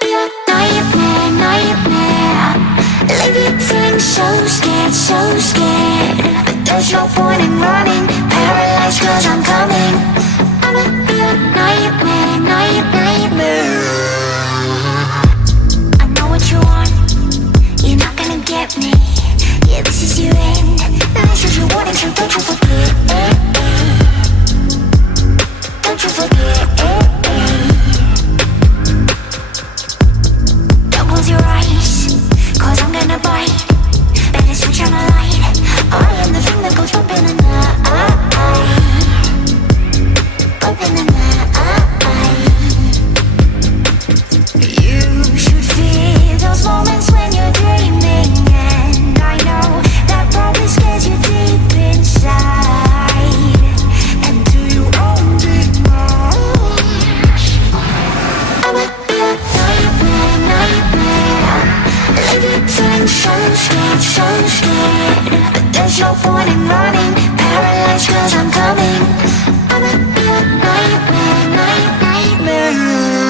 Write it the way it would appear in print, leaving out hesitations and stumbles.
be a nightmare, nightmare. Leave you feeling so scared, so scared. But there's no point in running, paralyzed 'cause I'm coming. I'ma be a nightmare, nightmare. I know what you want, you're not gonna get me. Yeah, this is your end, this is your warning, so don't you forget. Don't you forget. Don't close your eyes, 'cause I'm gonna bite. Better switch on the light. I am the thing that goes bump in the night. Bump in the night. You should fear those moments when you're dreaming. And I know that probably scares you deep inside. And do you own it now? I'ma be a nightmare, nightmare. Leave you feeling so scared, so scared. But there's no point in running, paralyzed 'cause I'm coming. I'ma be a nightmare, nightmare.